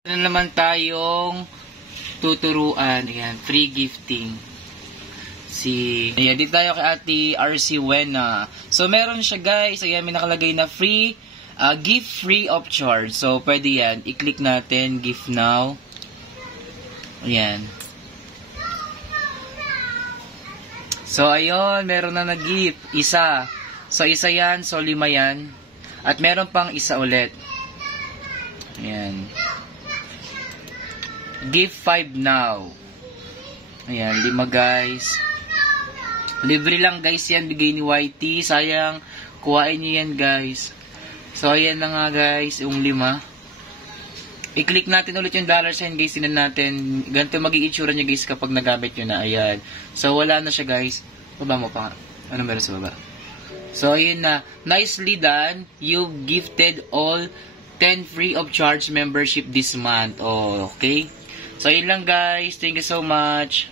Na naman tayong tuturuan. Ayan, free gifting. Ayan, dito tayo kay Ate RC Wena. So, meron siya guys. Ayan, may nakalagay na free, gift free of charge. So, pwede yan. I-click natin, gift now. Ayan. So, ayun, meron na nag-gift. Isa. So, isa yan. So, 5 yan. At meron pang isa ulit. Ayan. Give 5 now. Ayan, 5 guys. Libre lang guys yan, bigay ni YT. Sayang, kuhain nyo yan guys. So, ayan na nga guys, yung 5. I-click natin ulit yung dollar sign guys, tinan natin. Ganito mag-i-itsura nyo guys kapag nagamit nyo na. Ayan. So, wala na siya guys. Baba mo pa nga. Ano meron sa baba? So, ayun na. Nicely done. You've gifted all 10 free of charge membership this month. Oh, okay? So, yun lang guys. Thank you so much.